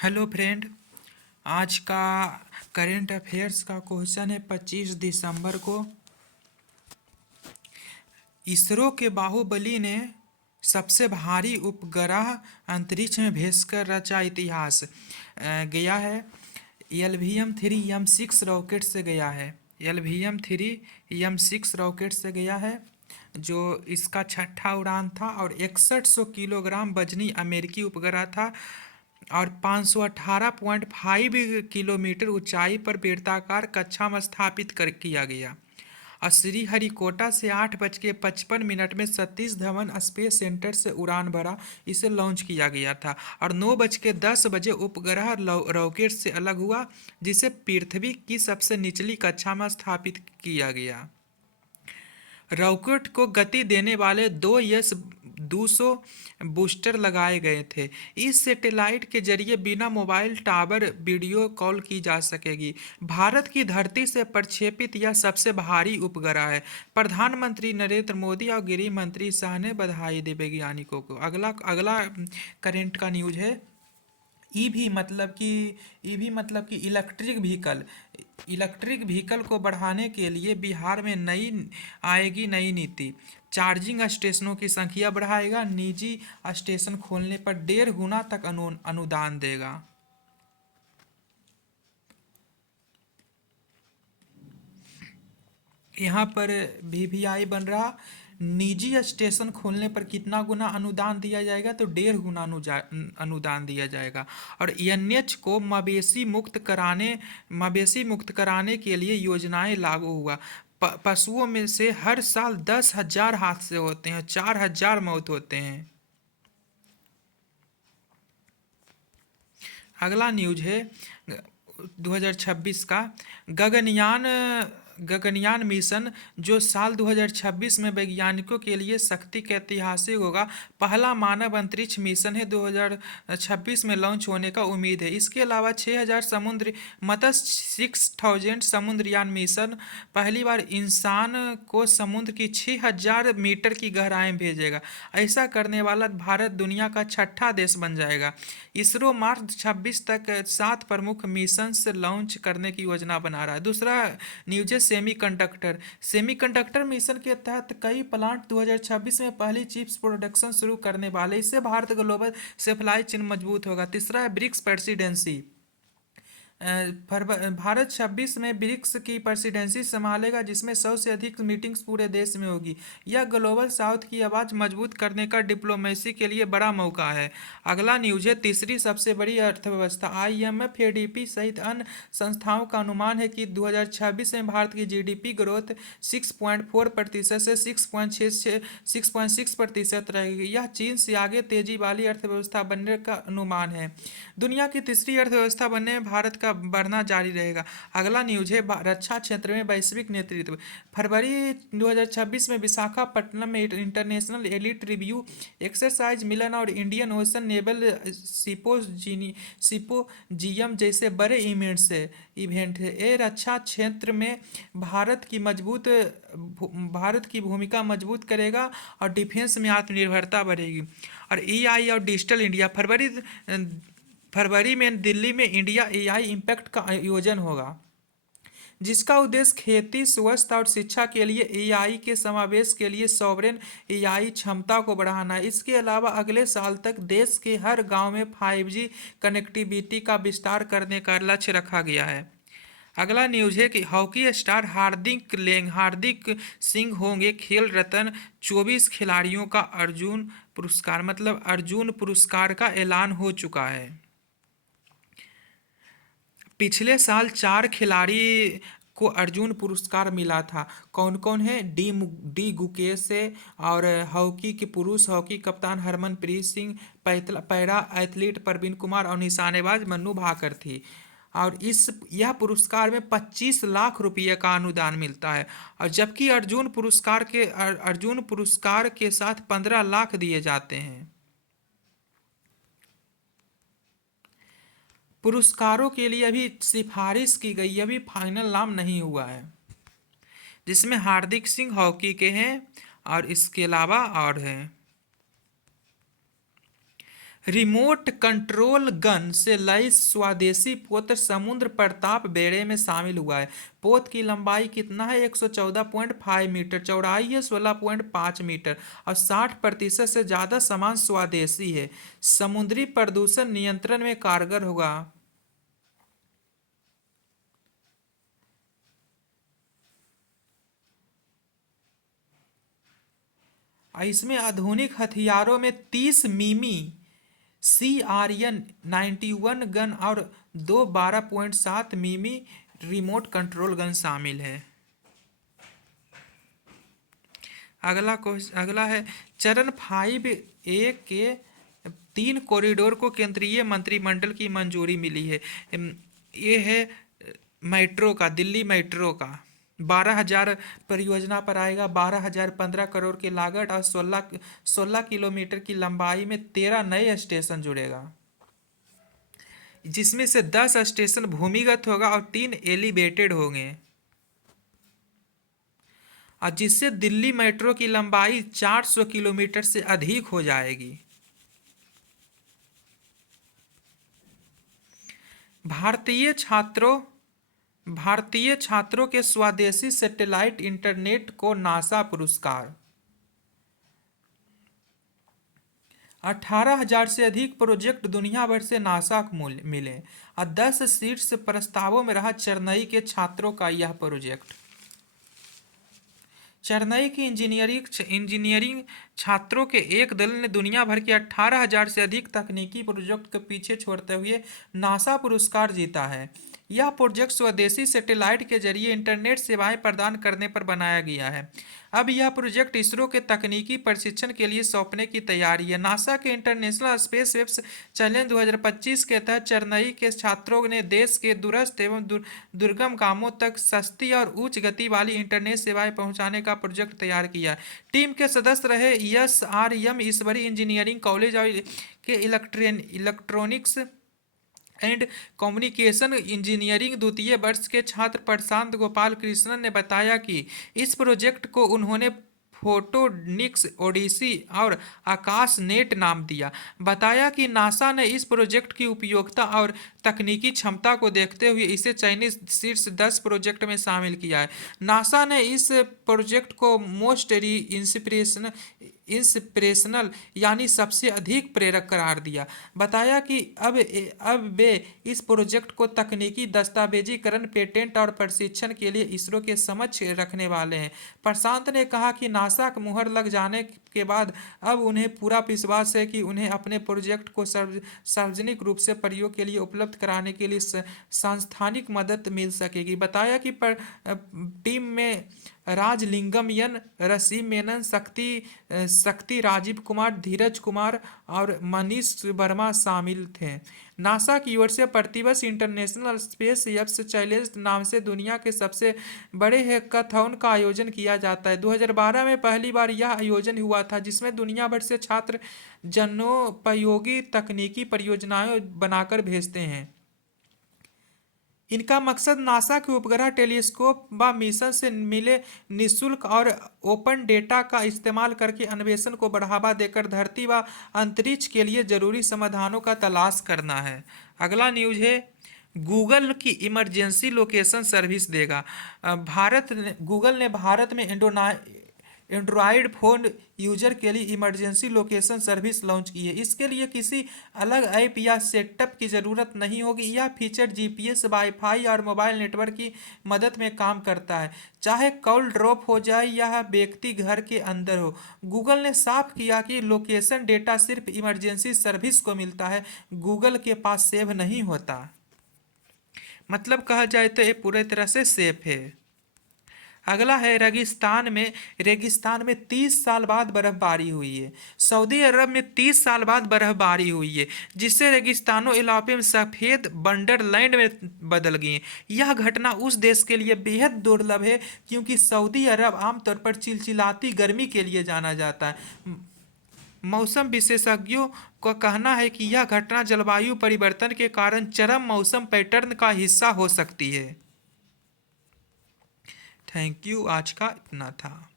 Hello friend. आज का current affairs का क्वेश्चन है 25 दिसंबर को। इसरो के बाहुबली ने सबसे भारी उपग्रह अंतरिक्ष में भेजकर रचा इतिहास। गया है LVM-3 M6 रॉकेट से गया है। LVM-3 M6 रॉकेट से गया है जो इसका छठा उड़ान था और 6100 किलोग्राम वजनी अमेरिकी उपग्रह था और 518.5 किलोमीटर ऊंचाई पर बेलनाकार कक्षा में स्थापित कर किया गया। और श्रीहरिकोटा से 8:55 में सतीश धवन स्पेस सेंटर से उड़ान भरा इसे लॉन्च किया गया था और 9:10 उपग्रह रॉकेट से अलग हुआ जिसे पृथ्वी की सबसे निचली कक्षा में स्थापित किया गया। रॉकेट को गति देने वाले दो S-200 बूस्टर लगाए गए थे। इस सैटेलाइट के जरिए बिना मोबाइल टावर वीडियो कॉल की जा सकेगी। भारत की धरती से प्रक्षेपित यह सबसे भारी उपग्रह है। प्रधानमंत्री नरेंद्र मोदी और गृह मंत्री शाह ने बधाई दी वैज्ञानिकों को। अगला अगला करेंट का न्यूज है ईवी मतलब कि इलेक्ट्रिक व्हीकल को बढ़ाने के लिए बिहार में नई नीति। चार्जिंग स्टेशनों की संख्या बढ़ाएगा, निजी स्टेशन खोलने पर 1.5 गुना तक अनुदान देगा। यहाँ पर VVI बन रहा, निजी स्टेशन खोलने पर कितना गुना अनुदान दिया जाएगा, तो 1.5 गुना अनुदान दिया जाएगा। और NH को मवेशी मुक्त कराने के लिए योजनाएं लागू हुआ। पशुओं में से हर साल 10,000 हादसे होते हैं, 4,000 मौत होते हैं। अगला न्यूज है 2026 का गगनयान मिशन, जो साल 2026 में वैज्ञानिकों के लिए शक्ति का ऐतिहासिक होगा। पहला मानव अंतरिक्ष मिशन है 2026 में लॉन्च होने का उम्मीद है। इसके अलावा 6,000 6,000 समुद्रयान मिशन पहली बार इंसान को समुद्र की 6,000 मीटर की गहराई में भेजेगा। ऐसा करने वाला भारत दुनिया का छठा देश बन जाएगा। इसरो मार्च 26 तक 7 प्रमुख मिशन लॉन्च करने की योजना बना रहा है। दूसरा न्यूज है सेमीकंडक्टर मिशन के तहत कई प्लांट 2026 में पहली चिप्स प्रोडक्शन शुरू करने वाले। इससे भारत ग्लोबल सप्लाई चेन मजबूत होगा। तीसरा है ब्रिक्स प्रेसिडेंसी। भारत 26 में ब्रिक्स की प्रेसिडेंसी संभालेगा, जिसमें 100 से अधिक मीटिंग्स पूरे देश में होगी। यह ग्लोबल साउथ की आवाज़ मजबूत करने का डिप्लोमेसी के लिए बड़ा मौका है। अगला न्यूज है तीसरी सबसे बड़ी अर्थव्यवस्था। IMF ADP सहित अन्य संस्थाओं का अनुमान है कि 2026 में भारत की GDP ग्रोथ 6.4% से 6.6% रहेगी। यह चीन से आगे तेजी वाली अर्थव्यवस्था बनने का अनुमान है। दुनिया की तीसरी अर्थव्यवस्था बनने में भारत का बढ़ना जारी रहेगा। अगला न्यूज है रक्षा क्षेत्र में वैश्विक नेतृत्व। फरवरी 2026 में विशाखापट्टनम में इंटरनेशनल एलिट रिव्यू एक्सरसाइज मिलन और इंडियन ओशन नेवल सिपोजियम जैसे बड़े इवेंट है। ये रक्षा क्षेत्र में भारत की भूमिका मजबूत करेगा और डिफेंस में आत्मनिर्भरता बढ़ेगी। और AI और डिजिटल इंडिया फरवरी में दिल्ली में इंडिया AI इम्पैक्ट का आयोजन होगा, जिसका उद्देश्य खेती, स्वास्थ्य और शिक्षा के लिए AI के समावेश के लिए सॉवरेन AI क्षमता को बढ़ाना है। इसके अलावा अगले साल तक देश के हर गांव में 5G कनेक्टिविटी का विस्तार करने का लक्ष्य रखा गया है। अगला न्यूज है कि हॉकी स्टार हार्दिक सिंह होंगे खेल रत्न। 24 खिलाड़ियों का अर्जुन पुरस्कार का ऐलान हो चुका है। पिछले साल 4 खिलाड़ी को अर्जुन पुरस्कार मिला था। कौन कौन है? डी गुकेश है, और हॉकी के पुरुष हॉकी कप्तान हरमनप्रीत सिंह, पैरा एथलीट प्रवीण कुमार और निशानेबाज मन्नू भाकर थी। और यह पुरस्कार में 25 लाख रुपये का अनुदान मिलता है, और जबकि अर्जुन पुरस्कार के साथ 15 लाख दिए जाते हैं। पुरस्कारों के लिए अभी सिफारिश की गई, अभी फाइनल नाम नहीं हुआ है, जिसमें हार्दिक सिंह हॉकी के हैं और इसके अलावा और हैं रिमोट कंट्रोल गन से लैस स्वदेशी पोत समुद्र प्रताप बेड़े में शामिल हुआ है। पोत की लंबाई कितना है? 114.5 मीटर, चौड़ाई है 16.5 मीटर और 60% से ज़्यादा सामान स्वदेशी है। समुद्री प्रदूषण नियंत्रण में कारगर होगा। इसमें आधुनिक हथियारों में 30 मिमी CRN-91 गन और दो 12.7 मिमी रिमोट कंट्रोल गन शामिल है। अगला है चरण 5A के 3 कॉरिडोर को केंद्रीय मंत्रिमंडल की मंजूरी मिली है। ये है मेट्रो का, दिल्ली मेट्रो का 12,000 परियोजना पर आएगा। 12,015 करोड़ की लागत और 16 किलोमीटर की लंबाई में 13 नए स्टेशन जुड़ेगा, जिसमें से 10 स्टेशन भूमिगत होगा और 3 एलिवेटेड होंगे, और जिससे दिल्ली मेट्रो की लंबाई 400 किलोमीटर से अधिक हो जाएगी। भारतीय छात्रों के स्वदेशी सैटेलाइट इंटरनेट को नासा पुरस्कार। 18,000 से अधिक प्रोजेक्ट दुनिया भर से नासा को मिले और 10 शीर्ष प्रस्तावों में रहा चेन्नई के छात्रों का यह प्रोजेक्ट। चेन्नई की इंजीनियरिंग छात्रों के एक दल ने दुनिया भर के 18,000 से अधिक तकनीकी प्रोजेक्ट को पीछे छोड़ते हुए नासा पुरस्कार जीता है। यह प्रोजेक्ट स्वदेशी सैटेलाइट के जरिए इंटरनेट सेवाएं प्रदान करने पर बनाया गया है। अब यह प्रोजेक्ट इसरो के तकनीकी प्रशिक्षण के लिए सौंपने की तैयारी है। नासा के इंटरनेशनल स्पेस वेब्स चैलेंज 2025 के तहत चेन्नई के छात्रों ने देश के दूरस्थ एवं दुर्गम गांवों तक सस्ती और उच्च गति वाली इंटरनेट सेवाएं पहुंचाने का प्रोजेक्ट तैयार किया। टीम के सदस्य रहे SRM ईश्वरी इंजीनियरिंग कॉलेज और के इलेक्ट्रॉनिक्स एंड कम्युनिकेशन इंजीनियरिंग द्वितीय वर्ष के छात्र प्रशांत गोपाल कृष्णन ने बताया कि इस प्रोजेक्ट को उन्होंने फोटोनिक्स ओडिसी और आकाश नेट नाम दिया। बताया कि नासा ने इस प्रोजेक्ट की उपयोगिता और तकनीकी क्षमता को देखते हुए इसे चयनित शीर्ष 10 प्रोजेक्ट में शामिल किया है। नासा ने इस प्रोजेक्ट को मोस्ट इंस्पिरेशनल यानी सबसे अधिक प्रेरक करार दिया। बताया कि अब वे इस प्रोजेक्ट को तकनीकी दस्तावेजीकरण, पेटेंट और प्रशिक्षण के लिए इसरो के समक्ष रखने वाले हैं। प्रशांत ने कहा कि नासा की मुहर लग जाने के बाद अब उन्हें पूरा विश्वास है कि उन्हें अपने प्रोजेक्ट को सार्वजनिक रूप से प्रयोग के लिए उपलब्ध कराने के लिए सांस्थानिक मदद मिल सकेगी। बताया कि टीम में राजलिंगम एन, रसी मेनन, शक्ति राजीव कुमार, धीरज कुमार और मनीष वर्मा शामिल थे। नासा की ओर से प्रतिवर्ष इंटरनेशनल स्पेस वेब्स चैलेंज नाम से दुनिया के सबसे बड़े हैकाथॉन का आयोजन किया जाता है। 2012 में पहली बार यह आयोजन हुआ था, जिसमें दुनिया भर से छात्र जनोपयोगी तकनीकी परियोजनाएं बनाकर भेजते हैं। इनका मकसद नासा के उपग्रह, टेलीस्कोप व मिशन से मिले निःशुल्क और ओपन डेटा का इस्तेमाल करके अन्वेषण को बढ़ावा देकर धरती व अंतरिक्ष के लिए जरूरी समाधानों का तलाश करना है। अगला न्यूज है गूगल की इमरजेंसी लोकेशन सर्विस देगा। गूगल ने भारत में एंड्रॉयड फोन यूजर के लिए इमरजेंसी लोकेशन सर्विस लॉन्च की है। इसके लिए किसी अलग ऐप या सेटअप की ज़रूरत नहीं होगी। यह फीचर GPS, वाईफाई और मोबाइल नेटवर्क की मदद में काम करता है, चाहे कॉल ड्रॉप हो जाए या व्यक्ति घर के अंदर हो। गूगल ने साफ किया कि लोकेशन डेटा सिर्फ इमरजेंसी सर्विस को मिलता है, गूगल के पास सेव नहीं होता। मतलब कहा जाए तो ये पूरी तरह से सेफ है। अगला है रेगिस्तान में 30 साल बाद बर्फबारी हुई है। सऊदी अरब में 30 साल बाद बर्फबारी हुई है, जिससे रेगिस्तानों इलाके में सफ़ेद वंडरलैंड में बदल गई है। यह घटना उस देश के लिए बेहद दुर्लभ है, क्योंकि सऊदी अरब आमतौर पर चिलचिलाती गर्मी के लिए जाना जाता है। मौसम विशेषज्ञों का कहना है कि यह घटना जलवायु परिवर्तन के कारण चरम मौसम पैटर्न का हिस्सा हो सकती है। थैंक यू, आज का इतना था।